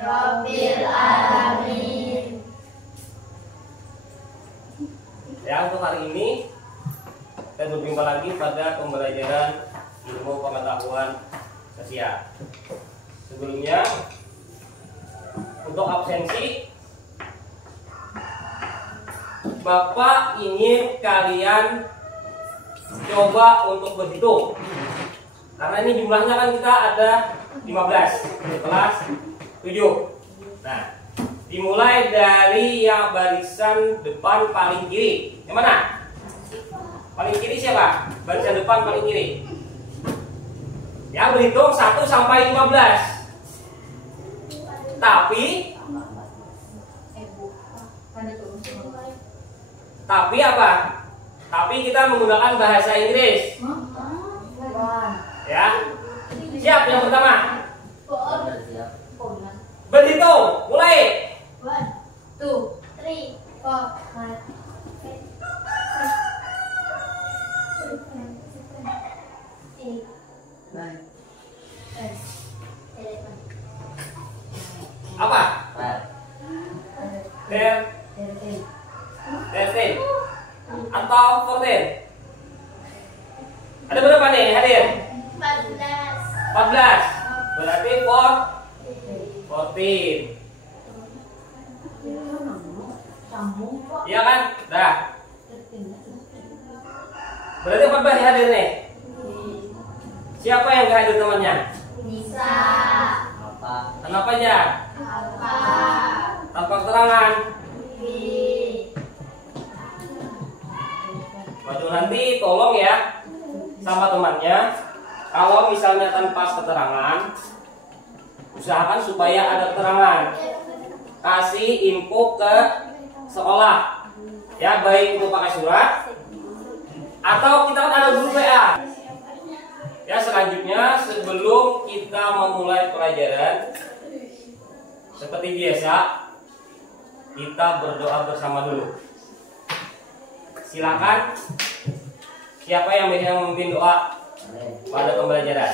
Rabbil alamin. Ya, untuk hari ini kita berjumpa lagi pada pembelajaran ilmu pengetahuan sosial. Sebelumnya, untuk absensi, Bapak ingin kalian coba untuk berhitung. Karena ini jumlahnya kan kita ada 15 di kelas 7. Nah, dimulai dari yang barisan depan paling kiri. Yang mana? Paling kiri siapa? Barisan depan paling kiri. Ya, berhitung 1 sampai 15. Tapi apa? Tapi kita menggunakan bahasa Inggris. Ya. Siap yang pertama? Berhitung, mulai. 1, 2, 3, 4, 5, 6, 7, 8, 9, 10, 11, 12, 13, Apa? 13 atau 14? Ada berapa nih hadir? 14. Berarti 14. Iya kan? Dah. Berarti 14 yang hadir nih. Siapa yang gak hadir temannya? Nisa. Kenapa aja? Apa? Tanpa keterangan. Waduh, nanti tolong ya sama temannya, kalau misalnya tanpa keterangan, usahakan supaya ada keterangan. Kasih info ke sekolah, ya, baik itu pakai surat atau kita kan ada grup WA. Ya, selanjutnya sebelum kita memulai pelajaran, seperti biasa kita berdoa bersama dulu. Silakan, siapa yang bisa memimpin doa pada pembelajaran?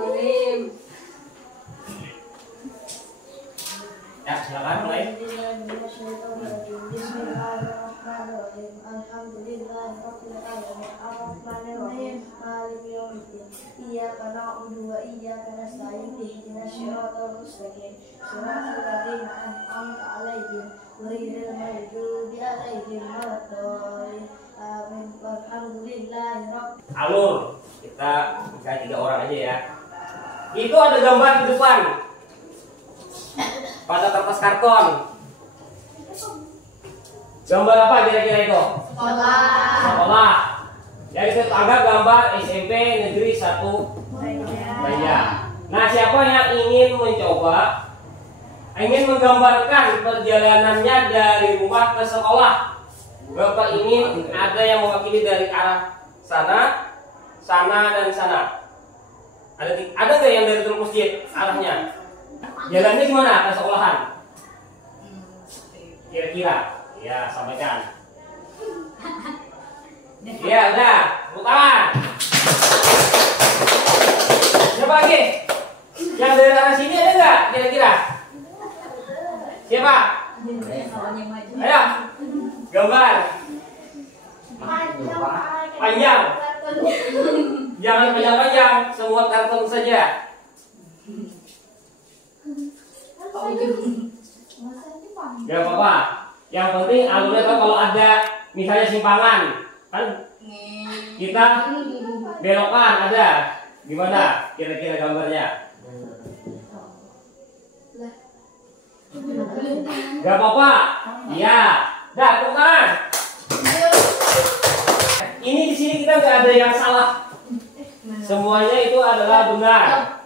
Amin. Ya, silakan mulai. Bismillahirrahmanirrahim. Alhamdulillahirabbil alamin. Arrahmanirrahim. Maliki yaumiddin. Iyyaka na'budu wa iyyaka nasta'in. Ihdinas siratal mustaqim. Shiratal ladzina an'amta 'alaihim ghairil maghdubi 'alaihim waladdallin. Amin. Walhamdulillahirabbil Alur, kita bisa 3 orang aja ya. Itu ada gambar di depan pada kertas karton. Gambar apa kira-kira itu? Sekolah. Ya, itu ada gambar SMP Negeri 1 Banjar. Nah, siapa yang ingin mencoba, ingin menggambarkan perjalanannya dari rumah ke sekolah? Bapak ingin ada yang mewakili dari arah sana, sana dan sana. Ada nggak yang dari Teluk Masjid arahnya? Jalannya gimana ke sekolahan? Kira-kira? Ya, sampaikan. Ya, udah, tepuk tangan. Siapa lagi? Yang dari arah sini ada nggak? Kira-kira? Siapa? Ayo, gambar. Panjang. Jangan panjang-panjang, semua karton saja. Gak apa-apa. Yang penting alurnya kan, kalau ada misalnya simpangan, kan kita belokan ada. Gimana kira-kira gambarnya? Gak apa-apa. Iya. Dah, tepuk tangan. Ini di sini kita nggak ada yang salah. Semuanya itu adalah benar.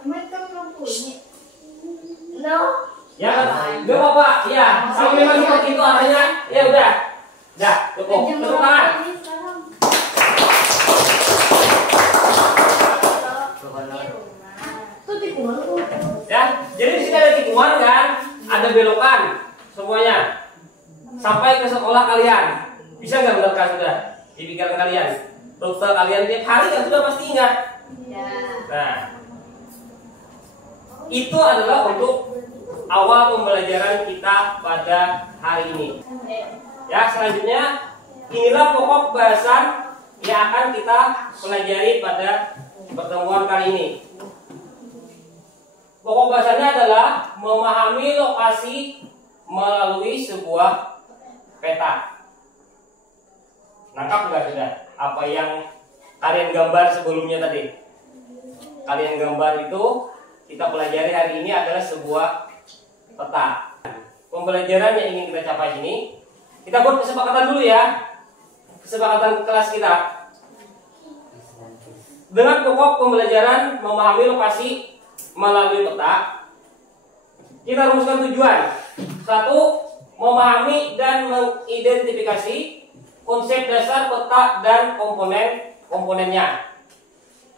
Ya kan? Gak apa-apa. Iya. Kalau memang seperti itu arahnya, ya udah. Dah, tepuk tangan. Ya, jadi di sini ada tikungan kan? Ada belokan semuanya. Sampai ke sekolah kalian. Bisa nggak benerkan sudah? Di pikiran kalian. Rute kalian tiap hari kan sudah pasti ingat. Nah, itu adalah untuk awal pembelajaran kita pada hari ini. Ya, selanjutnya inilah pokok bahasan yang akan kita pelajari pada pertemuan kali ini. Pokok bahasannya adalah memahami lokasi melalui sebuah peta. Nangkap nggak sudah apa yang kalian gambar sebelumnya tadi? Kalian gambar itu kita pelajari hari ini adalah sebuah peta. Pembelajaran yang ingin kita capai ini, kita buat kesepakatan dulu ya. Kesepakatan kelas kita. Dengan pokok pembelajaran memahami lokasi melalui peta, kita rumuskan tujuan. Satu, memahami dan mengidentifikasi konsep dasar peta dan komponennya.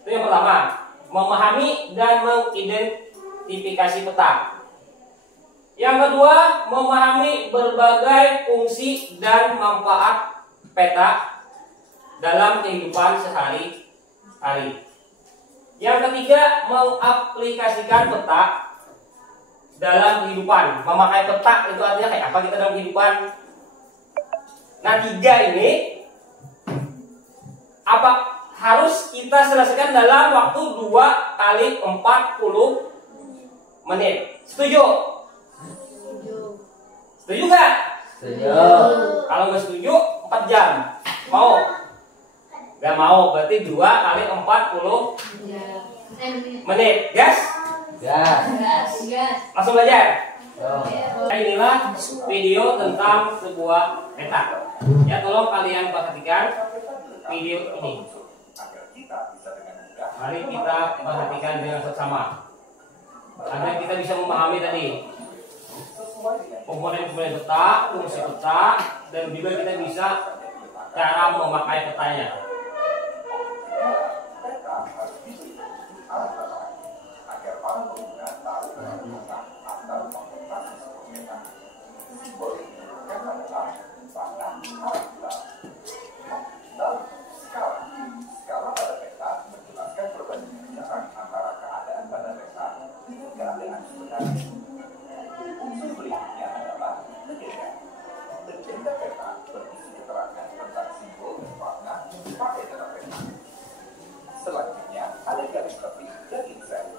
Itu yang pertama, memahami dan mengidentifikasi peta. Yang kedua, memahami berbagai fungsi dan manfaat peta dalam kehidupan sehari-hari. Yang ketiga, mengaplikasikan peta dalam kehidupan. Memakai peta itu artinya kayak apa kita dalam kehidupan. Nah, tiga ini apa harus kita selesaikan dalam waktu 2 kali 40 menit. Setuju? Setuju nggak? Setuju. Kalau nggak setuju 4 jam. Mau? Nggak mau, berarti 2 kali 40 menit. Gas? Gas. Langsung belajar. Oh. Inilah video tentang sebuah peta. Ya, tolong kalian perhatikan video ini. Mari kita perhatikan dengan seksama agar kita bisa memahami tadi komponen-komponen peta, fungsi peta, dan juga kita bisa cara memakai petanya. Selanjutnya ada garis tepi dan inset.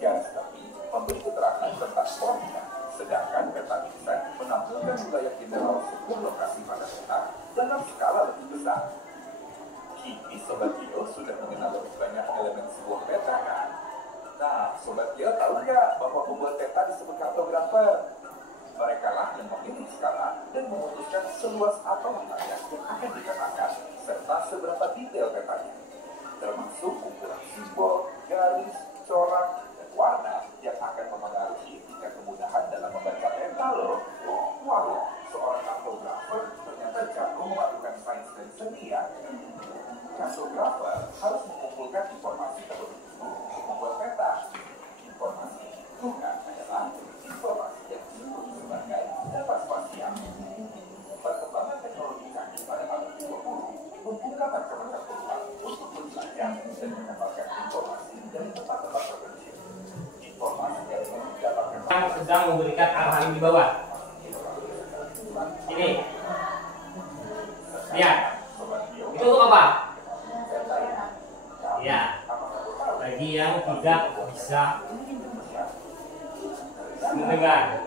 Garis tepi memberi keterangan tentang koordinat, sedangkan peta inset menampilkan wilayah general sebuah lokasi pada peta dalam skala lebih besar. Kini Sobat Gio sudah mengenal lebih banyak elemen sebuah peta kan? Nah, Sobat Gio tahu nggak bahwa pembuat peta disebut kartografer? Mereka lah yang memilih skala dan memutuskan seluas apa wilayah yang akan dikenakan serta seberapa detail petanya, termasuk kumpulan simbol, garis, corak, dan warna yang akan mempengaruhi tingkat kemudahan dalam membaca peta loh. Wow, seorang kartografer ternyata jago melakukan sains dan seni ya. Kartografer harus mengumpulkan informasi terlebih dulu untuk membuat peta. Informasi bukan adalah informasi yang disebut sebagai data spasial. Perkembangan teknologi canggih pada abad 20 membuka macam-macam peluang untuk belajar dan mendapatkan informasi dari tempat-tempat terpencil. Informasi yang didapatkan Yang sedang memberikan arahan di bawah. Ini. Lihat. Itu untuk apa? Ya. Bagi yang tidak bisa mendengar.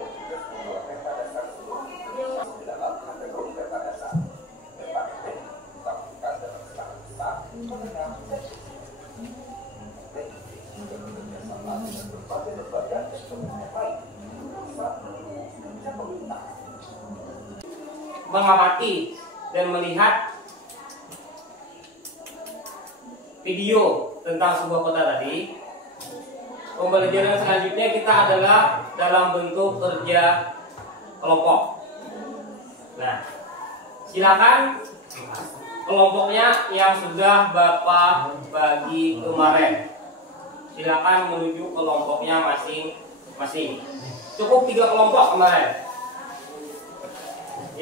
Mengamati dan melihat video tentang sebuah peta tadi. Pembelajaran selanjutnya kita adalah dalam bentuk kerja kelompok. Nah, silakan kelompoknya yang sudah Bapak bagi kemarin. Silakan menuju kelompoknya masing-masing. Cukup 3 kelompok kemarin.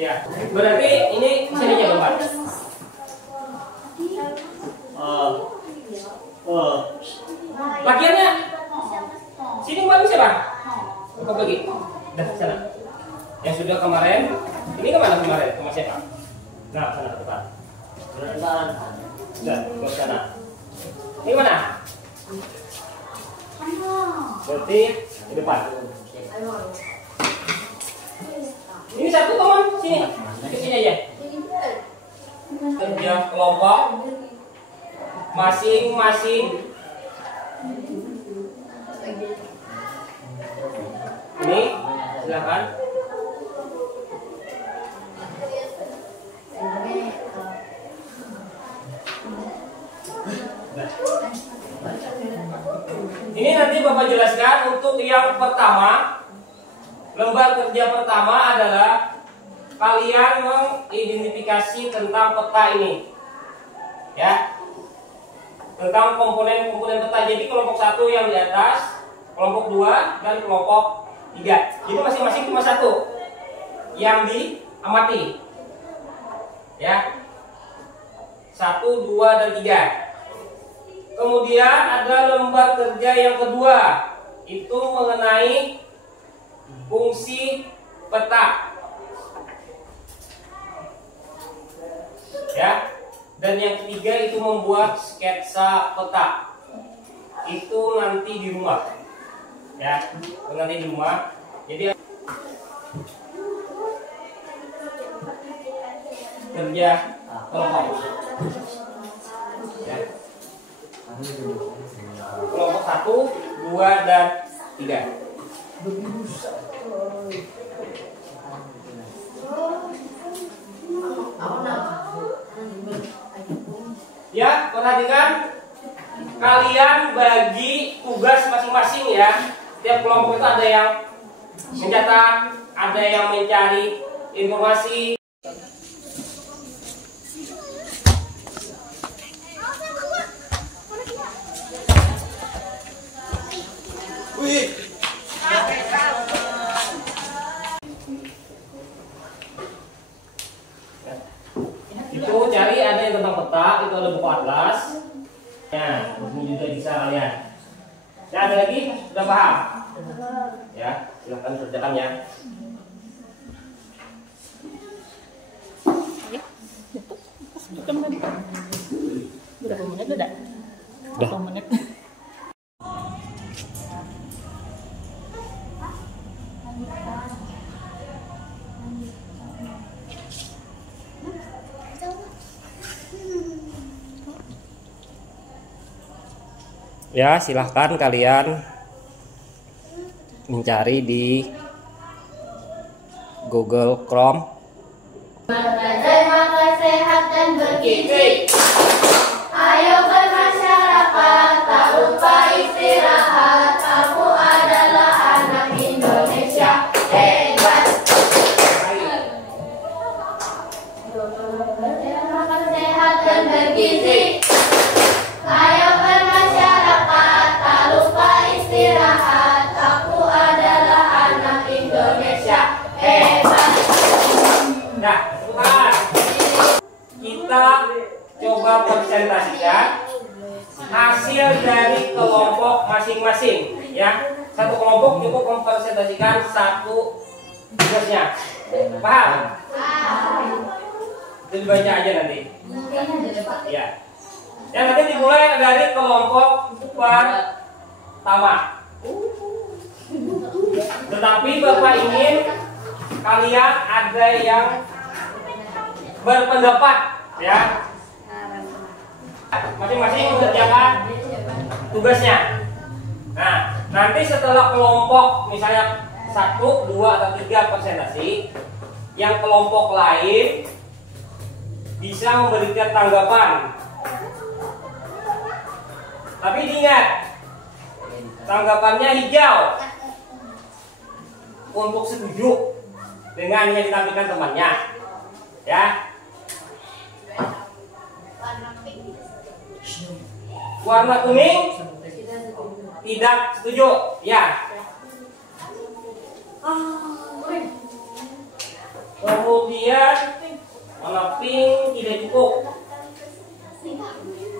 Ya, berarti ini sininya Bapak. Bagiannya sini Bapak siapa? Bapak bagi. Dah sana. Yang sudah kemarin, ini kemana kemarin? Ke Mas Eka? Nah, sana ke depan. Sudah, ke sana. Ini mana? Berarti ke depan. Ini satu teman sini, ke sini aja. Kerja kelompok masing-masing. Ini silakan. Ini nanti Bapak jelaskan untuk yang pertama. Lembar kerja pertama adalah kalian mengidentifikasi tentang peta ini, ya, tentang komponen-komponen peta. Jadi kelompok 1 yang di atas, kelompok 2 dan kelompok 3. Jadi masing-masing cuma satu yang diamati, ya, 1, 2 dan 3. Kemudian ada lembar kerja yang kedua, itu mengenai fungsi peta, ya. Dan yang ketiga itu membuat sketsa peta. Itu nanti di rumah, ya, nanti di rumah. Jadi kerja kelompok, ya. Kelompok 1, 2 dan 3. Ya, perhatikan, kalian bagi tugas masing-masing ya. Setiap kelompok itu ada yang mencatat, ada yang mencari informasi. Itu cari ada yang tentang peta, itu ada buku atlas. Ya, ini juga bisa kalian. Ya, ada lagi sudah paham? Ya, silahkan kerjakan ya. Berapa menit udah? Berapa menit? Ya, silahkan kalian mencari di Google Chrome. Maka sehat dan bergizi. Ayo bermasyarakat, tak lupa istirahat. Aku adalah anak Indonesia hebat. Maka sehat dan bergizi. Ayo bermasyarakat, tak lupa istirahat. Aku adalah anak Indonesia hebat. Nah, sekarang kita coba presentasikan hasil dari kelompok masing-masing, ya. Satu kelompok cukup mempresentasikan satu tugasnya. Paham? Jadi baca aja nanti. Ya. Yang nanti dimulai dari kelompok pertama. Tetapi Bapak ingin kalian ada yang berpendapat, ya. Masing-masing mengerjakan tugasnya. Nah, nanti setelah kelompok misalnya 1, 2 atau 3 presentasi, yang kelompok lain bisa memberikan tanggapan. Tapi diingat, tanggapannya hijau untuk setuju dengan yang ditampilkan temannya, ya. Warna kuning tidak setuju, ya. Kemudian warna pink tidak cukup.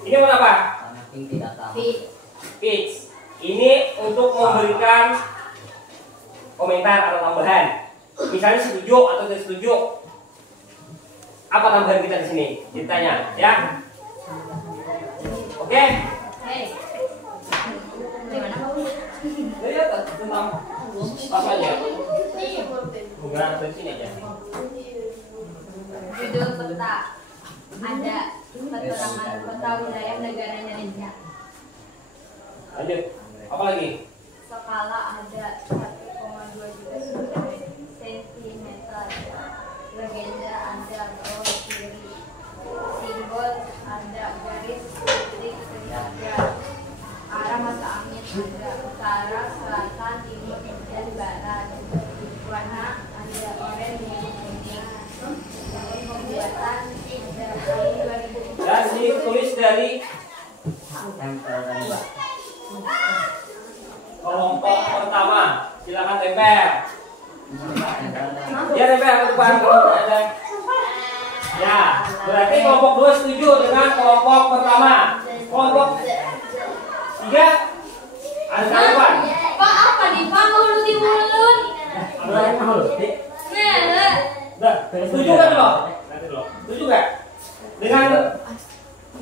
Ini warna apa? Peach. Ini untuk memberikan komentar atau tambahan. Misalnya setuju atau tidak setuju. Apa tambahan kita di sini? Ceritanya, ya. Oke? Lihat tentang apa aja? Enggak, dari sini aja. Judul peta. Ada keterangan peta wilayah negara Indonesia. Lanjut. Apa lagi? Skala ada 1,2 juta sentimeter. Legenda ada garis kiri. Simbol ada garis titik segitiga. Arah mata angin ada utara, selatan, timur, dan barat. Warna ada oranye, kuning. Pembuatan ada tahun 2000. Dan ditulis dari kelompok pertama. Silakan tempel. Ya tempel ke depan kalau ada. Ya, berarti kelompok 2 setuju dengan kelompok pertama. Kelompok 3 ada tanggapan. Pak apa nih Pak mulut? Udah, setuju kan lo? Setuju gak? Dengan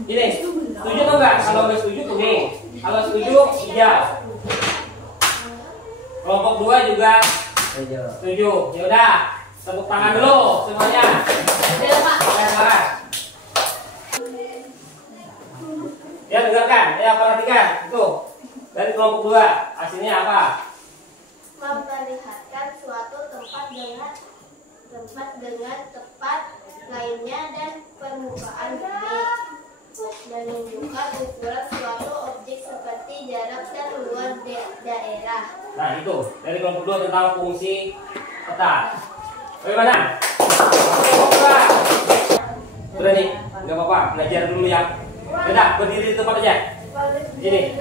ini, setuju atau enggak? Kalau nggak setuju kuning, kalau setuju hijau. Kelompok 2 juga setuju. Ya udah, tepuk tangan dulu semuanya. Pak. Ya dengarkan, ya perhatikan itu dari kelompok 2 hasilnya apa? Memperlihatkan suatu tempat dengan tepat lainnya dan permukaan bumi. Menunjukkan ukuran suatu objek seperti jarak dan luas daerah. Nah itu dari kelompok 2 tentang fungsi peta. Bagaimana? Berani? Nggak apa-apa, belajar dulu ya. Udah, berdiri di tempat aja. Sini.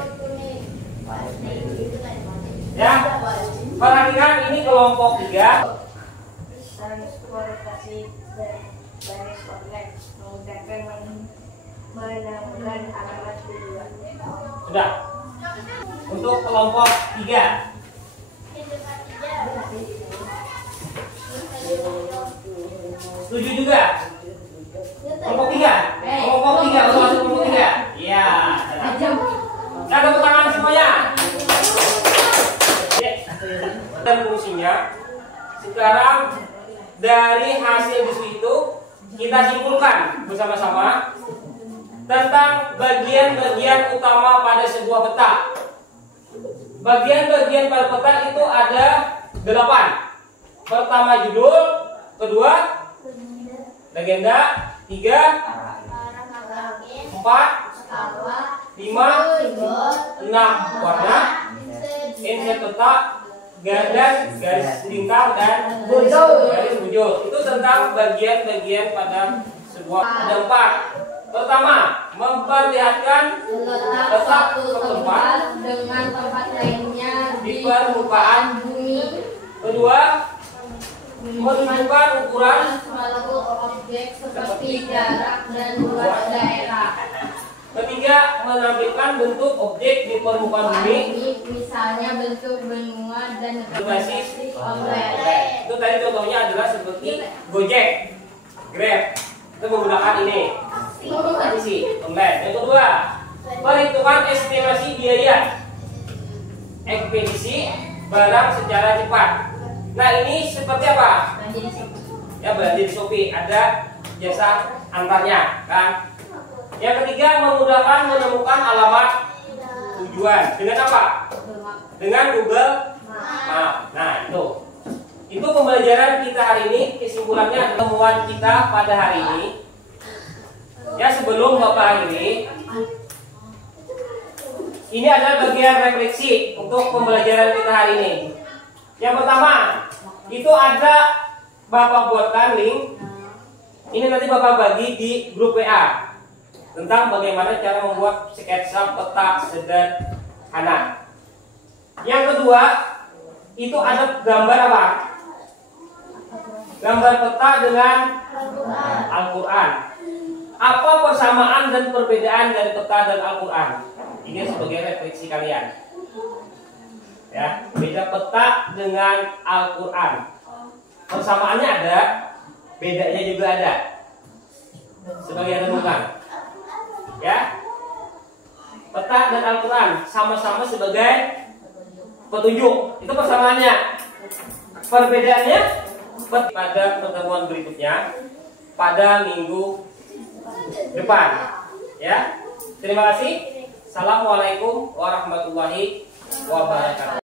Ya, perhatikan ini kelompok 3. Transportasi baris online memudahkan menemukan alamat tujuan. Sudah. Untuk kelompok 3. Setuju juga? Kelompok 3. Kelompok 3, masuk kelompok 3. Iya. Nah, tepuk tangan semuanya. Dan fungsinya sekarang dari hasil diskusi itu kita simpulkan bersama-sama tentang bagian-bagian utama pada sebuah peta. Bagian-bagian pada peta itu ada 8. Pertama judul, kedua legenda, 3, 4, 5, 6 warna, inset peta, garis lingkar dan garis bujur. Itu tentang bagian-bagian pada sebuah. Ada 4. Pertama, memperlihatkan letak tempat dengan tempat lainnya di permukaan bumi. Kedua, menunjukkan ukuran Suatu objek seperti jarak dan luas daerah. Ketiga, menampilkan bentuk objek di permukaan bumi. Misalnya bentuk benua dan Berbasis ombak. itu tadi contohnya adalah seperti Gojek, Grab. Itu menggunakan ini taksi online. Yang kedua, perhitungan estimasi biaya ekspedisi barang secara cepat. Nah ini seperti apa? Ya belanja di Shopee ada jasa antarnya kan. Yang ketiga, memudahkan menemukan alamat tujuan dengan apa? Dengan Google Maps. Nah itu pembelajaran kita hari ini. Kesimpulannya temuan kita pada hari ini. Ya sebelum Bapak akhiri, ini adalah bagian refleksi untuk pembelajaran kita hari ini. Yang pertama, itu ada Bapak buatkan link. Ini nanti Bapak bagi di grup WA tentang bagaimana cara membuat sketsa peta sederhana. Yang kedua, itu ada gambar apa? Gambar peta dengan Al-Quran. Apa persamaan dan perbedaan dari peta dan Al-Quran? Ini sebagai refleksi kalian. Ya, beda peta dengan Al-Quran. Persamaannya ada, bedanya juga ada. Sebagai renungan. Ya. Peta dan Al-Quran sama-sama sebagai petunjuk. Itu persamaannya. Perbedaannya pada pertemuan berikutnya pada minggu depan. Ya. Terima kasih. Assalamualaikum warahmatullahi wabarakatuh.